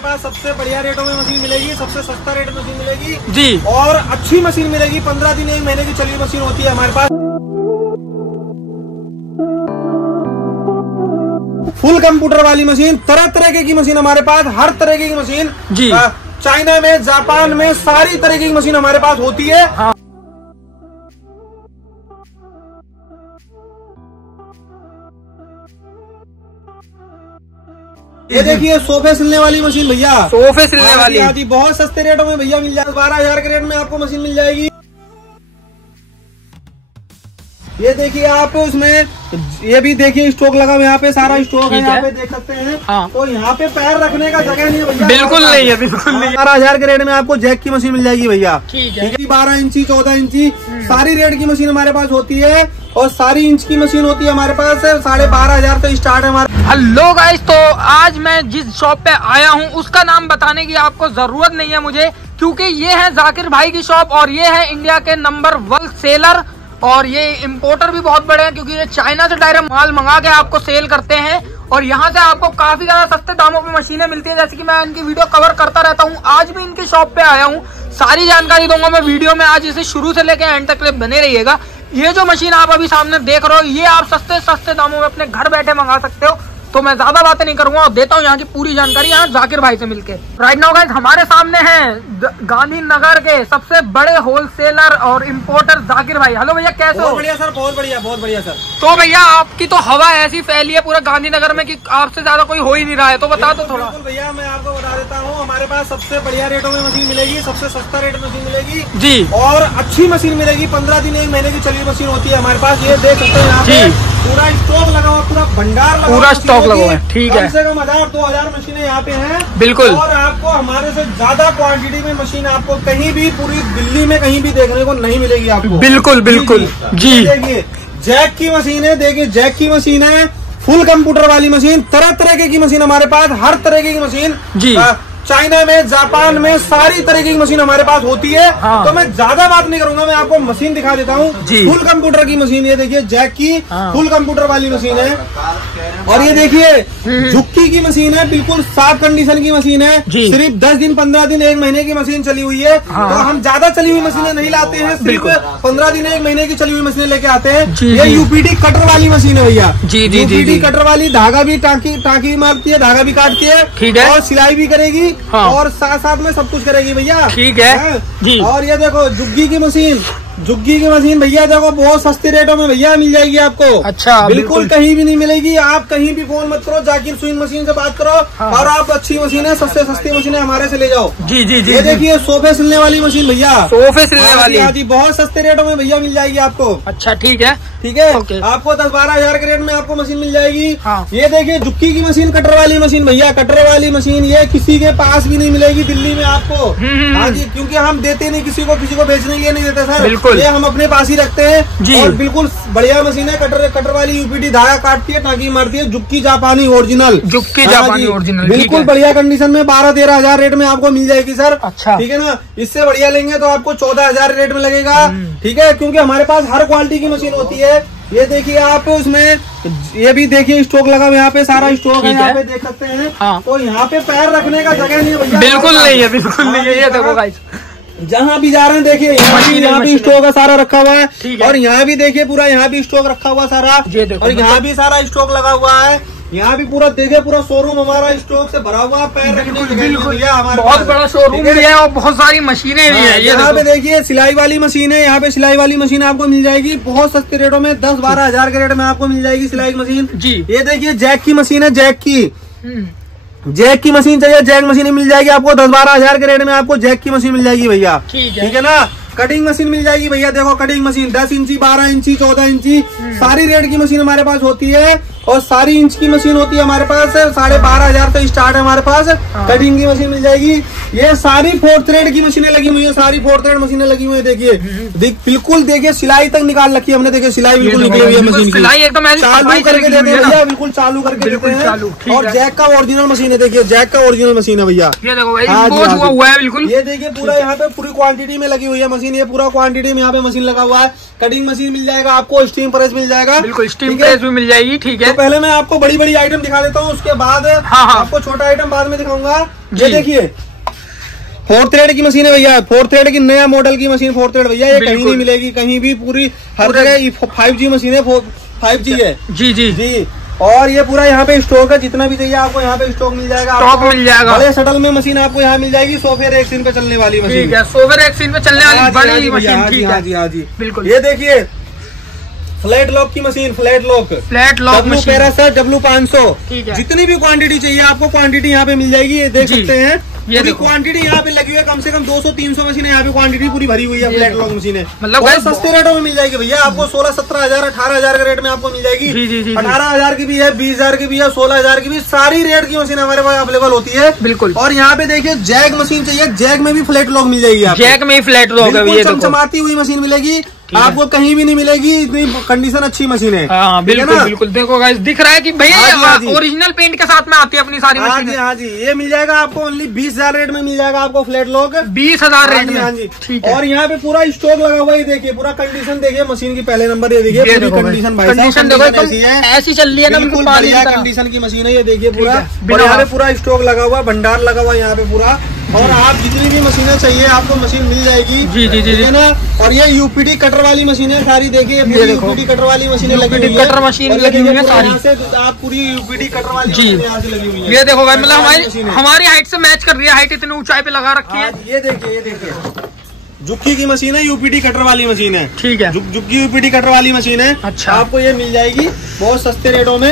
हमारे पास सबसे बढ़िया रेटों में मशीन मिलेगी, सबसे सस्ता रेट में मशीन मिलेगी जी, और अच्छी मशीन मिलेगी। 15 दिन 1 महीने की चली हुई मशीन होती है हमारे पास। फुल कंप्यूटर वाली मशीन, तरह तरह की मशीन हमारे पास, हर तरह की मशीन जी। चाइना में, जापान में, सारी तरह की मशीन हमारे पास होती है। हाँ। ये देखिए सोफे सिलने वाली मशीन भैया, सोफे सिलने वाली जी बहुत सस्ते रेटों में भैया मिल जाएगी। 12,000 के रेट में आपको मशीन मिल जाएगी। ये देखिए आप उसमें, ये भी देखिए स्टॉक लगा हुआ, यहाँ पे सारा स्टॉक है, यहाँ पे देख सकते हैं। हाँ। तो यहाँ पे पैर रखने का जगह नहीं है भैया, बिल्कुल नहीं है, बिल्कुल नहीं है। 12,000 के रेट में आपको जैक की मशीन मिल जाएगी भैया। ठीक है। 12 इंची 14 इंची सारी रेट की मशीन हमारे पास होती है, और सारी इंच की मशीन होती है हमारे पास। 12,500 से स्टार्ट है हमारे। हेलो गाइस, तो आज मैं जिस शॉप पे आया हूँ उसका नाम बताने की आपको जरूरत नहीं है मुझे, क्योंकि ये है जाकिर भाई की शॉप और ये है इंडिया के नंबर 1 सेलर। और ये इम्पोर्टर भी बहुत बड़े हैं, क्योंकि ये चाइना से डायरेक्ट माल मंगा के आपको सेल करते हैं, और यहाँ से आपको काफी ज्यादा सस्ते दामों पे मशीनें मिलती है। jैसे कि मैं इनकी वीडियो कवर करता रहता हूँ, आज भी इनकी शॉप पे आया हूँ, सारी जानकारी दूंगा मैं वीडियो में। आज इसे शुरू से लेकर एंड तक बने रहिएगा। ये जो मशीन आप अभी सामने देख रहे हो, ये आप सस्ते सस्ते दामों में अपने घर बैठे मंगा सकते हो। तो मैं ज्यादा बातें नहीं करूंगा और देता हूँ यहाँ की पूरी जानकारी यहाँ जाकिर भाई से मिलके। राइट नाउ गाइस, हमारे सामने हैं गांधीनगर के सबसे बड़े होलसेलर और इम्पोर्टर जाकिर भाई। हेलो भैया, कैसे हो? बढ़िया सर, बहुत बढ़िया, बहुत बढ़िया सर। तो भैया आपकी तो हवा ऐसी फैली है पूरे गांधीनगर में कि आपसे ज्यादा कोई हो ही नहीं रहा है, तो बता दो थोड़ा। भैया मैं आपको बता देता हूँ, हमारे पास सबसे बढ़िया रेटों में मशीन मिलेगी, सबसे सस्ता रेट में मशीन मिलेगी जी, और अच्छी मशीन मिलेगी। 15 दिन 1 महीने की चली मशीन होती है हमारे पास। ये देख सकते हैं यहाँ पे पूरा स्टॉक लगा हुआ, पूरा भंडार लगा हुआ, पूरा स्टॉक लगा हुआ है। ठीक है, कम से कम 1000-2000 मशीनें यहाँ पे हैं। बिल्कुल। और आपको हमारे से ज्यादा क्वांटिटी में मशीन आपको कहीं भी पूरी दिल्ली में कहीं भी देखने को नहीं मिलेगी आपको। बिल्कुल बिल्कुल जी। देखिए जैक की मशीन है, देखिए जैक की मशीन है, फुल कंप्यूटर वाली मशीन, तरह तरह की मशीन हमारे पास, हर तरह की मशीन जी। चाइना में, जापान में, सारी तरह की मशीन हमारे पास होती है। हाँ। तो मैं ज्यादा बात नहीं करूंगा, मैं आपको मशीन दिखा देता हूँ। फुल कंप्यूटर की मशीन, ये देखिए जैक की फुल कंप्यूटर वाली मशीन है। और ये देखिए झुक्की की मशीन है, बिल्कुल साफ कंडीशन की मशीन है। सिर्फ 10 दिन 15 दिन 1 महीने की मशीन चली हुई है। तो हम ज्यादा चली हुई मशीनें नहीं लाते हैं, सिर्फ 15 दिन 1 महीने की चली हुई मशीनें लेके आते हैं। ये यूपीडी कटर वाली मशीन है भैया। यूपीडी कटर वाली, धागा भी टाँकी मारती है, धागा भी काटती है, और सिलाई भी करेगी। हाँ। और साथ साथ में सब कुछ करेगी भैया। ठीक है जी। और ये देखो झुग्गी की मशीन भैया, देखो बहुत सस्ते रेटों में भैया मिल जाएगी आपको। अच्छा, बिल्कुल कहीं भी नहीं मिलेगी। आप कहीं भी फोन मत करो, जाकिर स्विंग मशीन से बात करो। हाँ। और आप अच्छी मशीनें, सस्ते सस्ती मशीनें हमारे से ले जाओ। जी जी जी। ये देखिए सोफे सिलने वाली मशीन भैया, सोफे सिलने वाली जी, बहुत सस्ते रेटों में भैया मिल जाएगी आपको। अच्छा ठीक है, ठीक है। आपको 10-12 के रेट में आपको मशीन मिल जाएगी। हाँ। ये देखिए झुक्की की मशीन, कटर वाली मशीन भैया, कटर वाली मशीन, ये किसी के पास भी नहीं मिलेगी दिल्ली में आपको। हाँ जी, क्योंकि हम देते नहीं किसी को बेचने के लिए नहीं देते सर। बिल्कुल, ये हम अपने पास ही रखते हैं जी। और बिल्कुल बढ़िया मशीन है। कटर वाली यूपीडी, धागा काटती है, टाँकी मारती है, झुक्की जापानी ओरिजिनल, झुक्की जापानी ओरिजिनल, बिल्कुल बढ़िया कंडीशन में 12-13 रेट में आपको मिल जाएगी सर। अच्छा ठीक है ना। इससे बढ़िया लेंगे तो आपको 14,000 रेट में लगेगा। ठीक है, क्योंकि हमारे पास हर क्वालिटी की मशीन होती है। ये देखिए आप उसमें, ये भी देखिए स्टॉक लगा हुआ, यहाँ पे सारा स्टॉक है, यहाँ पे देख सकते हैं। हाँ। तो यहाँ पे पैर रखने का जगह नहीं है भैया, बिल्कुल नहीं है, बिल्कुल नहीं है। ये देखो गाइस, जहाँ भी जा रहे हैं देखिए, यहाँ भी स्टॉक है सारा रखा हुआ है। और यहाँ भी देखिए पूरा, यहाँ भी स्टॉक रखा हुआ सारा, और यहाँ भी सारा स्टॉक लगा हुआ है। यहाँ भी पूरा देखिए, पूरा शोरूम हमारा स्टॉक से भरा हुआ, पैर रखने की जगह हमारा बहुत बड़ा शोरूम भी है और बहुत सारी मशीनें भी है। यहाँ पे देखिए सिलाई वाली मशीन है, यहाँ पे सिलाई वाली मशीन आपको मिल जाएगी बहुत सस्ते रेटों में, 10-12 हजार के रेट में आपको मिल जाएगी सिलाई मशीन जी। ये देखिए जैक की मशीन है, जैक की मशीन चाहिए, जैक मशीन मिल जाएगी आपको 10-12 हजार के रेट में। आपको जैक की मशीन मिल जाएगी भैया, ठीक है ना। कटिंग मशीन मिल जाएगी भैया, देखो कटिंग मशीन 10 इंची, 12 इंची, 14 इंची सारी रेट की मशीन हमारे पास होती है। और सारी इंच की मशीन होती है हमारे पास। 12,500 से स्टार्ट है हमारे पास। कटिंग की मशीन मिल जाएगी। ये सारी 4 थ्रेड की मशीनें लगी हुई है, सारी 4 थ्रेड मशीनें लगी हुई है। देखिए बिल्कुल, देखिए सिलाई तक निकाल रखी है हमने, देखिए सिलाई बिल्कुल निकली हुई है मशीन की, चालू करके देते हैं भैया, बिल्कुल चालू करके देते हैं। और जैक का ओरिजिनल मशीन है, देखिए जैक का ओरिजिनल मशीन है भैया, ये देखो। ये देखिए पूरा यहाँ पे पूरी क्वांटिटी में लगी हुई है मशीन, ये पूरा क्वांटिटी में यहाँ पे मशीन लगा हुआ है। कटिंग मशीन मिल जाएगा आपको, स्टीम प्रेस मिल जाएगा, बिल्कुल स्टीम प्रेस भी मिल जाएगी, ठीक है। तो पहले मैं आपको बड़ी बड़ी आइटम दिखा देता हूँ, उसके बाद आपको छोटा आइटम बाद में दिखाऊंगा। ये देखिए 4 थ्रेड की मशीन है भैया, 4 थ्रेड की नया मॉडल की मशीन 4 थ्रेड भैया, ये कहीं नहीं मिलेगी, कहीं भी पूरी हर जगह 5G मशीन है, 5G है। जी जी जी। और ये पूरा यहाँ पे स्टॉक है, जितना भी चाहिए आपको यहाँ पे स्टॉक मिल जाएगा। स्टॉक मिल जाएगा। बड़े शटल में मशीन आपको यहाँ मिल जाएगी, सोफे रेक्सीन पे चलने वाली मशीन। ठीक है, सोफे रेक्सीन पे चलने वाली बड़ी मशीन। हाँ जी हाँ जी बिल्कुल। ये देखिए फ्लैट लॉक की machine, flat lock W W500, जितनी भी क्वांटिटी चाहिए आपको क्वांटिटी यहाँ पे मिल जाएगी। ये देख सकते हैं, ये क्वांटिटी यहाँ पे लगी हुई है, कम से कम 200-300 मशीन यहाँ पे क्वांटिटी पूरी भरी हुई है। फ्लैट लॉक मशीन है, मतलब सस्ते रेटों में मिल जाएगी भैया आपको। 16-17 हजार 18 हजार के रेट में आपको मिल जाएगी। 18 हजार की भी है, 20 हजार की भी है, 16 हजार की भी, सारी रेट की मशीन हमारे पास अवेलेबल होती है। बिल्कुल। और यहाँ पे देखिए जैक मशीन चाहिए, जैक में भी फ्लैट लॉक मिल जाएगी आपको। जैक में फ्लैट लॉक चमचमाती हुई मशीन मिलेगी, आपको कहीं भी नहीं मिलेगी, इतनी कंडीशन अच्छी मशीन है। बिल्कुल बिल्कुल। देखो गाइस दिख रहा है कि भैया ओरिजिनल पेंट के साथ में आती है अपनी सारी मशीन। हाँ जी, ये मिल जाएगा आपको ओनली 20,000 रेट में मिल जाएगा आपको फ्लैट लॉक, 20,000 रेट में। हाँ जी ठीक है। और यहाँ पे पूरा स्टॉक लगा हुआ है, देखिए पूरा कंडीशन देखिए मशीन की, पहले नंबर ये देखिए कंडीशन, कंडीशन देखो ऐसी चल रही है ना, बिल्कुल बढ़िया कंडीशन की मशीन है। ये देखिए पूरा, यहाँ पे पूरा स्टॉक लगा हुआ, भंडार लगा हुआ है यहाँ पे पूरा। और आप जितनी भी मशीनें चाहिए आपको मशीन मिल जाएगी। जी जी जी है ना। और ये यूपीडी कटर वाली मशीन है सारी, देखिए यूपीडी कटर वाली मशीनें लगी हुई है, कटर मशीन लगी हुई है सारी। आप पूरी यूपीडी कटर वाली मशीन यहाँ से लगी हुई है। ये देखो भाई, मतलब हमारी हाइट से मैच कर रही है, हाइट इतनी ऊंचाई पे लगा रखी है। ये देखिए, ये देखिए जुक्की की मशीन है, यूपीडी कटर वाली मशीन है। ठीक है, जुक्की यूपीडी कटर वाली मशीन है। अच्छा, आपको ये मिल जाएगी बहुत सस्ते रेटों में।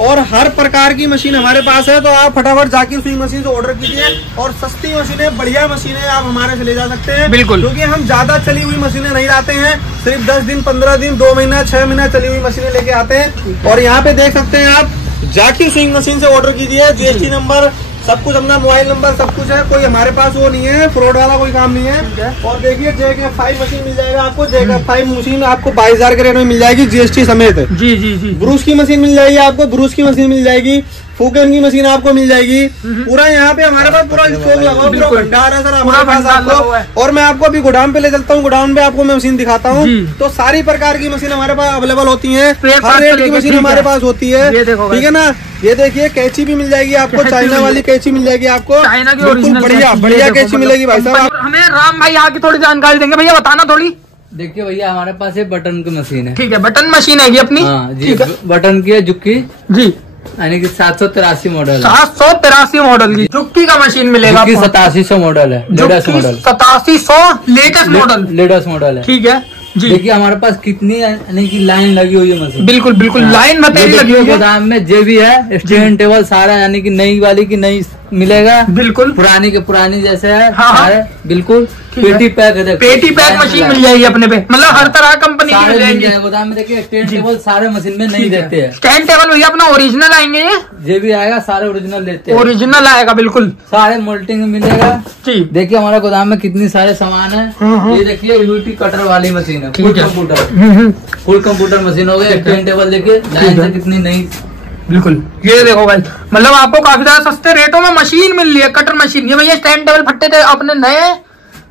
और हर प्रकार की मशीन हमारे पास है, तो आप फटाफट जाकिर सुई मशीन से ऑर्डर कीजिए। और सस्ती मशीनें, बढ़िया मशीनें आप हमारे से ले जा सकते हैं। बिल्कुल, क्योंकि हम ज्यादा चली हुई मशीनें नहीं लाते हैं, सिर्फ 10 दिन 15 दिन 2 महीना 6 महीना चली हुई मशीनें लेके आते हैं। और यहाँ पे देख सकते हैं आप, जाकिर सुई मशीन से ऑर्डर कीजिए, GST नंबर सब कुछ, अपना मोबाइल नंबर सब कुछ है, कोई हमारे पास वो नहीं है, फ्रॉड वाला कोई काम नहीं है। और देखिए JK5 मशीन मिल जाएगा आपको, JK5 मशीन आपको 22,000 के रेट में मिल जाएगी GST समेत। जी जी जी। ब्रूस की मशीन मिल जाएगी आपको, ब्रूस की मशीन मिल जाएगी, फूकन की मशीन आपको मिल जाएगी। पूरा यहाँ पे हमारे पास पूरा स्टॉक लगा हुआ, पूरा भंडार है सर हमारे पास आपको। और मैं आपको अभी गोडाउन पे ले चलता हूँ, गोडाउन पे आपको मैं मशीन दिखाता हूँ। तो सारी प्रकार की मशीन हमारे पास अवेलेबल होती है, हर रेट की मशीन हमारे पास होती है। ठीक है ना। ये देखिए कैंची भी मिल जाएगी आपको, चाइना वाली कैंची मिल जाएगी आपको, चाइना की ओरिजिनल बढ़िया बढ़िया कैंची मिलेगी भाई साहब। हमें राम भाई यहाँ की थोड़ी जानकारी देंगे भैया, बताना थोड़ी। देखिए भैया हमारे पास ये बटन की मशीन है। ठीक है, बटन मशीन है अपनी। हाँ जी, बटन की है जुक्की जी, यानी कि 783 मॉडल, 783 मॉडल की जुक्की का मशीन मिलेगा। 8700 मॉडल है, latest model, 8700 latest model, latest model है। ठीक है जी। देखिए हमारे पास कितनी यानी कि लाइन लगी हुई है मशीन। बिल्कुल बिल्कुल, लाइन बताइए लगी हुई है। गोदाम में जो भी है स्टैंड टेबल सारा, यानी कि नई वाली की नई मिलेगा, बिल्कुल पुरानी के पुरानी जैसे है। हाँ बिल्कुल। पेटी पैक है, पेटी पैक मशीन मिल जाएगी अपने पे, मतलब हर तरह कंपनी की मिल जाएगी गोदाम में। देखिए स्टैंड टेबल सारे मशीन में नहीं देते हैं। स्टैंड टेबल भैया अपना ओरिजिनल आएंगे, ये भी आएगा, सारे ओरिजिनल लेते हैं, ओरिजिनल आएगा बिल्कुल, सारे मोल्टिंग मिलेगा। देखिए हमारे गोदाम में कितनी सारे सामान है। ये देखिए यूटी कटर वाली मशीन है, full computer, full computer machine हो गया। स्टैंड टेबल देखिए लाइन से कितनी नई, बिल्कुल। ये देखो भाई, मतलब आपको काफी ज्यादा सस्ते रेटों में मशीन मिल रही है, कटर मशीन। ये भैया स्टैंड टेबल फट्टे थे अपने नए,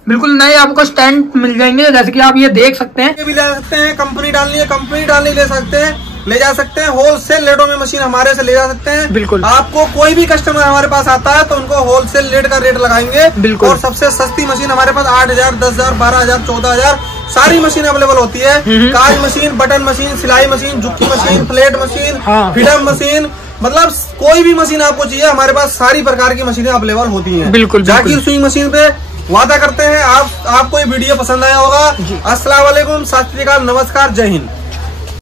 बिल्कुल नए आपको स्टैंड मिल जाएंगे, जैसे कि आप ये देख सकते हैं। ये भी ले सकते हैं, कंपनी डालनी है कंपनी डालनी ले सकते हैं, ले जा सकते हैं। होलसेल रेटों में मशीन हमारे से ले जा सकते हैं। बिल्कुल, आपको कोई भी कस्टमर हमारे पास आता है तो उनको होलसेल रेट का रेट लगाएंगे। बिल्कुल। और सबसे सस्ती मशीन हमारे पास 8,000 10,000 12,000 14,000 सारी मशीन अवेलेबल होती है। काज मशीन, बटन मशीन, सिलाई machine, Juki machine, plate machine, फिडम मशीन, मतलब कोई भी मशीन आपको चाहिए हमारे पास सारी प्रकार की मशीनें अवेलेबल होती हैं। बिल्कुल। जाकिर सुई मशीन पे वादा करते हैं आपको ये वीडियो पसंद आया होगा। अस्सलाम वालेकुम, सत श्री अकाल, नमस्कार, जय हिंद।